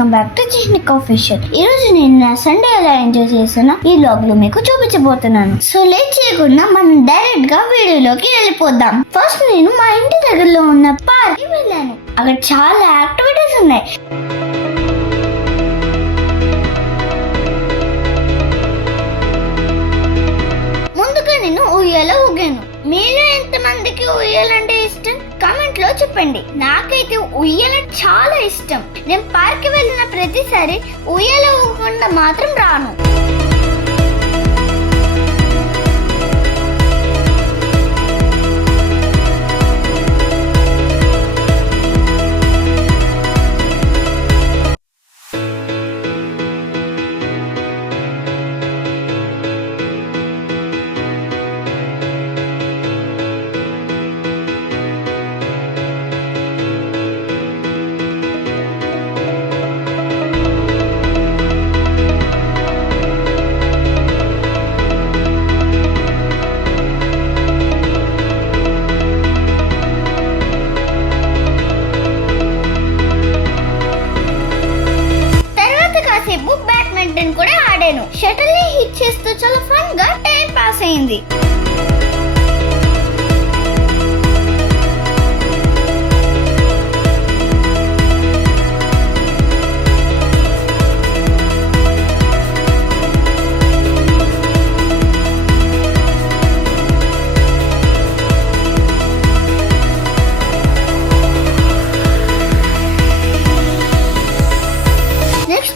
Welcome back to చిహ్నిక్ official. ఈ రోజు నేను నా సండే ఎలా ఎంజాయ్ చేసానో ఈ వ్లాగ్ లో మీకు చూపించబోతున్నాను. సో లేట్ చేయకుండా మనం డైరెక్ట్ గా వీడియోలోకి వెళ్ళిపోదాం. ఫస్ట్ నేను మా ఇంటి దగ్గరలో ఉన్న పార్క్ కి వెళ్ళాను. అక్కడ చాలా యాక్టివిటీస్ ఉన్నాయి. ముందుగా నేను ఉయ్యాల ఊగాను. మీలో ఎంత మందికి ఉయ్యాలంటే ఇష్టం కామెంట్ లో చెప్పండి. నాకైతే ఉయ్యాల చాలా ఇష్టం. నేను పార్క్ వెళ్ళిన ప్రతిసారి ఉయ్యాల ఊగకుండా మాత్రం రాను. బ్యాడ్మింటన్ కూడా ఆడాను. షటిల్ ని హిట్ చేస్తూ చాలా ఫన్ గా టైం పాస్ అయింది.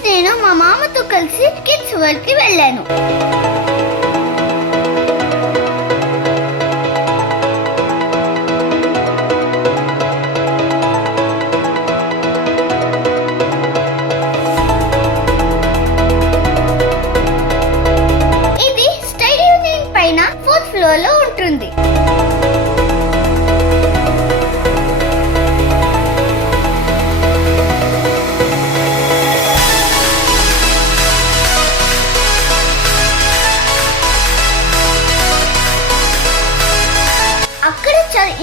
నేను మా మామతో కలిసి కిడ్స్ వరల్డ్ కి వెళ్ళాను. ఇది స్టడీ యూనియన్ పైన 4th ఫ్లోర్ లో ఉంటుంది.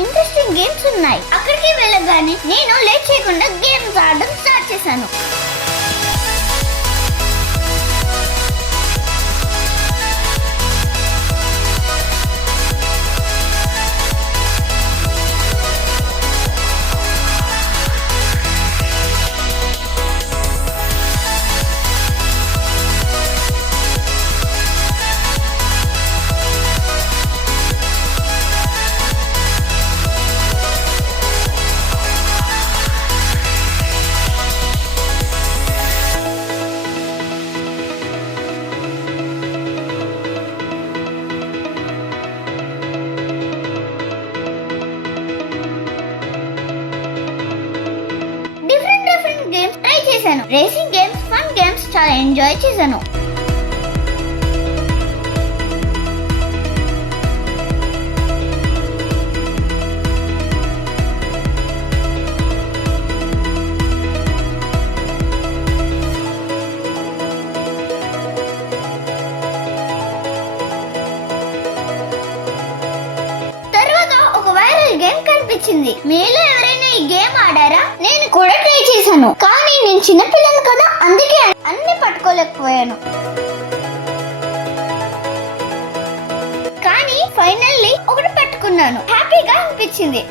ఇంట్రెస్టింగ్ గేమ్స్ ఉన్నాయి. అక్కడికి వెళ్ళగానే నేను లేట్ చేయకుండా గేమ్స్ ఆడడం స్టార్ట్ చేశాను. రేసింగ్ గేమ్స్, ఫన్ గేమ్స్ చాలా ఎంజాయ్ చేశాను. తర్వాత ఒక వైరల్ గేమ్ కనిపించింది. మీలో ఎవరైనా ఈ గేమ్ ఆడారా? నేను కూడా ట్రై చేశాను. కానీ నేను చిన్నపిల్లను కదా, అందుకే అన్ని పట్టుకోలేకపోయాను. కానీ ఫైనల్లీ ఒకటి పట్టుకున్నాను. హ్యాపీగా అనిపించింది.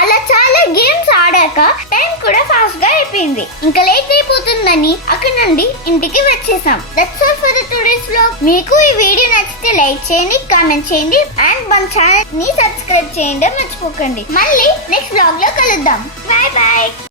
అలా చాలా గేమ్స్ ఆడాక టైం కూడా ఫాస్ట్ గా అయిపోయింది. ఇంకా లేట్ అయిపోతుందని అక్కడ నుండి ఇంటికి వచ్చేసాం. That's all for the today's vlog. మీకు ఈ వీడియో నచ్చితే లైక్ చేయండి, కామెంట్ చేయండి అండ్ మన ఛానల్ ని సబ్స్క్రైబ్ చేయండి మర్చిపోకండి. మళ్ళీ నెక్స్ట్ వ్లాగ్ లో కలుద్దాం. Bye bye.